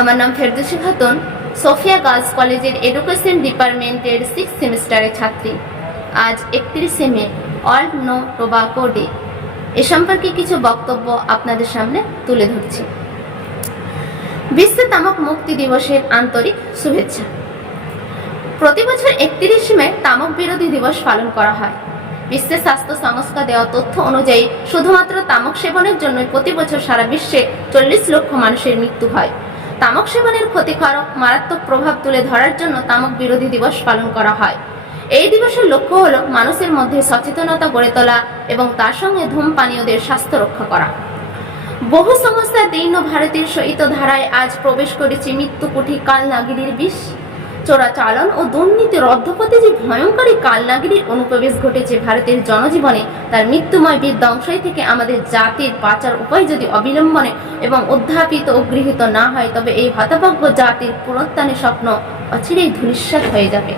আমার নাম Ferdousi Khatun, Sophia girls কলেজের এডুকেশন ডিপার্টমেন্টের 6th সেমিস্টারের ছাত্রী। আজ 31শে মে ওয়ার্ল্ড নো টোবাকো ডে। এ সম্পর্কে কিছু বক্তব্য আপনাদের সামনে তুলে ধরছি। বিশ্ব তামাক মুক্তি দিবসের আন্তরিক শুভেচ্ছা। প্রতি বছর 31শে মে তামাক বিরোধী দিবস পালন করা হয়। বিশ্ব স্বাস্থ্য সংস্থা দেওয়া তথ্য অনুযায়ী শুধুমাত্র তামাক সেবনের জন্য প্রতি বছর সারা বিশ্বে 40 লক্ষ মানুষের মৃত্যু হয়। তামাক সেবনের ক্ষতিকারক মারাত্মক প্রভাব তুলে ধরার জন্য তামাক বিরোধী দিবস পালন করা হয়। এই দিবসের লক্ষ্য হল মানুষের মধ্যে সচেতনতা গড়ে তোলা এবং তার সঙ্গে ধূমপানীয়দের স্বাস্থ্য রক্ষা করা। বহু সংস্থা দীর্ঘ ভারতের শৈত ধারায় আজ প্রবেশ করেছে মৃত্যুকুঠি কালনাগিনীর বিষ চোরাচালান ও দুর্নীতির অধ্যপতি যে ভয়ঙ্করী কালনাগিনীর অনুপ্রবেশ ঘটেছে ভারতের জনজীবনে, তার মৃত্যুময় বিধ্বংসই থেকে আমাদের জাতির বাঁচার উপায় যদি অবিলম্বনে এবং উদ্ধাপিত ও গৃহীত না হয়, তবে এই হতভাগ্য জাতির পুনরুত্থানের স্বপ্ন অচিরেই ধূলিসাৎ হয়ে যাবে।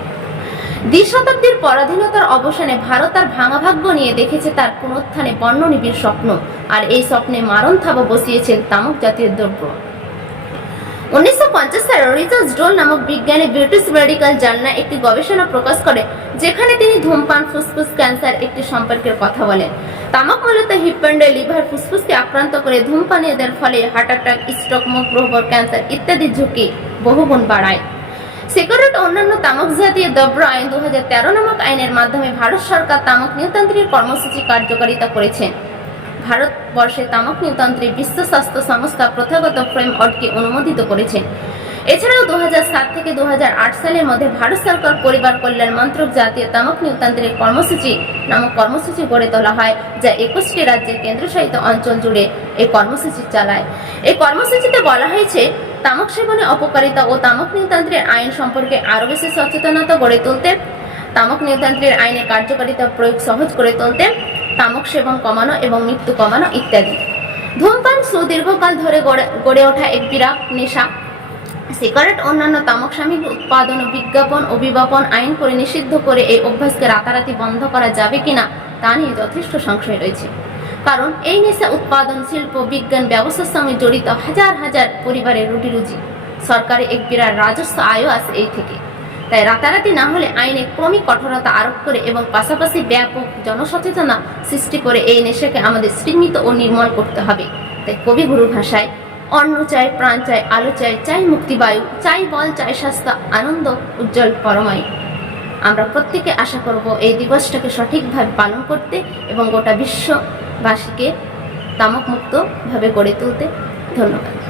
দ্বিশতাব্দীর পরাধীনতার অবসানে ভারত তার ভাঙা ভাগ্য নিয়ে দেখেছে তার পুনরুত্থানে বর্ণনিবিড় স্বপ্ন, আর এই স্বপ্নে মারণ থাবা বসিয়েছেন তামাক জাতীয় দ্রব্য। 1950 সালে রিচার্ড ডোল নামক বিজ্ঞানী ব্রিটিশ মেডিকেল জার্নালে একটি গবেষণা প্রকাশ করে, যেখানে তিনি ধূমপান ফুসফুস ক্যান্সার একটি সম্পর্কের কথা বলেন। তামাক মূলত হৃৎপিণ্ড, লিভার, ফুসফুসকে আক্রান্ত করে ধূমপানীয়দের ফলে হার্ট অ্যাটাক, স্ট্রোক, মুখ গহ্বর ক্যান্সার ইত্যাদির ঝুঁকি বহুগুণ বাড়ায়। সিগারেট ও অন্যান্য তামাক জাতীয় দ্রব্য আইন 2013 নামক আইনের মাধ্যমে ভারত সরকার তামাক নিয়ন্ত্রণের কর্মসূচি কার্যকারিতা করেছে। ভারতবর্ষে তামাক নিয়ন্ত্রণে বিশ্ব স্বাস্থ্য সংস্থা প্রথাগত ফ্রেমওয়ার্ককে অনুমোদিত করেছে। এছাড়াও 2007 থেকে 2008 সালের মধ্যে ভারত সরকার পরিবার কল্যাণ মন্ত্রক জাতীয় তামাক নিয়ন্ত্রণের কর্মসূচি নামক কর্মসূচি গড়ে তোলা হয়, যা 21টি রাজ্যের কেন্দ্রশাসিত অঞ্চল জুড়ে এই কর্মসূচি চালায়। এই কর্মসূচিতে বলা হয়েছে, তামাক সেবনের অপকারিতা ও তামাক নিয়ন্ত্রণের আইন সম্পর্কে আরও বেশি সচেতনতা গড়ে তুলতে, তামাক নিয়ন্ত্রণের আইনের কার্যকারিতা প্রয়োগ সহজ করে তুলতে, তামাক সেবন কমানো এবং মৃত্যু কমানো ইত্যাদি। ধূমপান সুদীর্ঘকাল ধরে গড়ে ওঠা এক বিরাট নেশা। সিগারেট অন্যান্য তামাক সামগ্রী উৎপাদন ও বিজ্ঞাপন অভিবাপন আইন করে নিষিদ্ধ করে এই অভ্যাসকে রাতারাতি বন্ধ করা যাবে কিনা তা নিয়ে যথেষ্ট সংশয় রয়েছে। কারণ এই নেশা উৎপাদন, শিল্প, বিজ্ঞান ব্যবস্থার সঙ্গে জড়িত হাজার হাজার পরিবারের রুটি রুজি, সরকারের এক বিরাট রাজস্ব আয়ও আসে এই থেকে। তাই রাতারাতি না হলে আইনে ক্রমিক কঠোরতা আরোপ করে এবং পাশাপাশি ব্যাপক জনসচেতনতা সৃষ্টি করে এই নেশাকে আমাদের স্বীকৃত ও নির্মূল করতে হবে। তাই কবিগুরু ভাষায় অন্ন চাই, প্রাণ চাই, আলো চাই, চাই মুক্তিবায়ু, চাই বল, চাই স্বাস্থ্য, আনন্দ, উজ্জ্বল পরমায়ু। আমরা প্রত্যেকে আশা করব এই দিবসটাকে সঠিকভাবে পালন করতে এবং গোটা বিশ্ববাসীকে তামাক মুক্তভাবে গড়ে তুলতে। ধন্যবাদ।